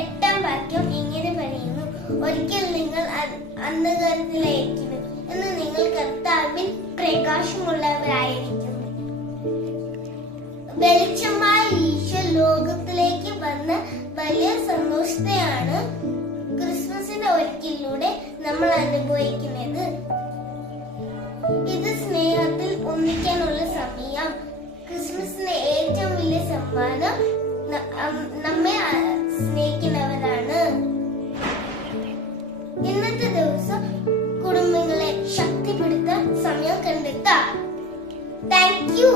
8-ാം വാക്യം ഇങ്ങനെ പറയുന്നു: ഒരിക്കൽ നിങ്ങൾ അന്ധകാരത്തിലായിരിക്കുന്നു, എന്ന് നിങ്ങൾ കർത്താവിൽ പ്രകാശമുള്ളവരായിരിക്കും. വെളിച്ചമായ ഈശോ ലോകത്തിലേക്ക് വന്ന വലിയ സന്തോഷത്തെയാണ് ക്രിസ്മസിന്റെ ഒരുക്കിലൂടെ നമ്മൾ അനുഭവിക്കുന്നത്. ഇത് സ്നേഹത്തിൽ ഒന്നിക്കാനുള്ള സമയം. ക്രിസ്മസിന്റെ ഏറ്റവും വലിയ സമ്മാനം നമ്മെ സ്നേഹിക്കുന്നവരാണ്. ഇന്നത്തെ ദിവസം കുടുംബങ്ങളെ ശക്തിപ്പെടുത്താൻ സമയം കണ്ടെത്താം. Thank you.